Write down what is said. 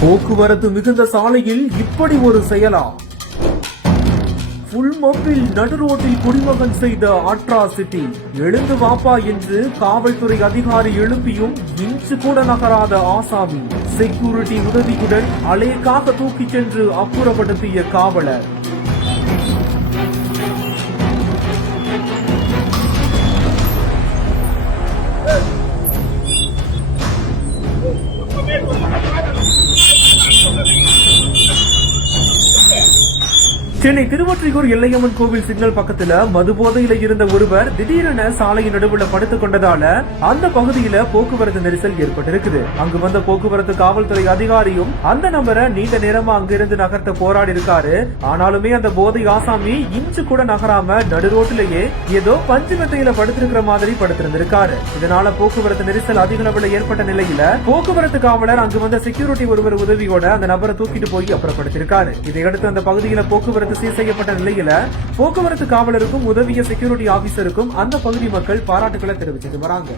போக்குவரத்து மிகுந்த சாலையில் இப்படி ஒரு செயலா புல் மப்பில் நடுரோட்டில் குடிமகன் செய்த அட்ராசிட்டி எழுந்து வாப்பா என்று காவல்துறை அதிகாரி எழுப்பியும் இன்ச்சு கூட நகராத ஆசாமி. செக்யூரிட்டி உதவியுடன் அலேக்காக தூக்கிச் சென்று அப்புறப்படுத்திய காவலர். சென்னை திருவொற்றியூர் எல்லையம்மன் கோவில் சிக்னல் பக்கத்துல மது போதையில இருந்த ஒருவர் திடீரென சாலையின் நடுவுல படுத்துக் கொண்டதால அந்த பகுதியில போக்குவரத்து நெரிசல் ஏற்பட்டிருக்குது. அங்கு வந்த போக்குவரத்து காவல்துறை அதிகாரியும் அந்த நபரை நீண்ட நேரமா அங்கிருந்து நகர்த்த போராடி இருக்காரு. ஆனாலுமே அந்த போதை ஆசாமி இன்ச்சு கூட நகராம நடு ரோட்டிலேயே ஏதோ பஞ்சு மெத்தையில படுத்திருக்கிற மாதிரி படுத்திருந்திருக்காரு. இதனால போக்குவரத்து நெரிசல் அதிக அளவுல ஏற்பட்ட நிலையில போக்குவரத்து காவலர் அங்கு வந்த செக்யூரிட்டி ஒருவர் உதவியோட அந்த நபரை தூக்கிட்டு போய் அப்புறப்படுத்திருக்காரு. இதையடுத்து அந்த பகுதியில போக்குவரத்து சீர் செய்யப்பட்ட நிலையில போக்குவரத்து காவலருக்கும் உதவிய செக்யூரிட்டி ஆபீசருக்கும் அந்த பகுதி மக்கள் பாராட்டுகளை தெரிவிச்சிட்டு வராங்க.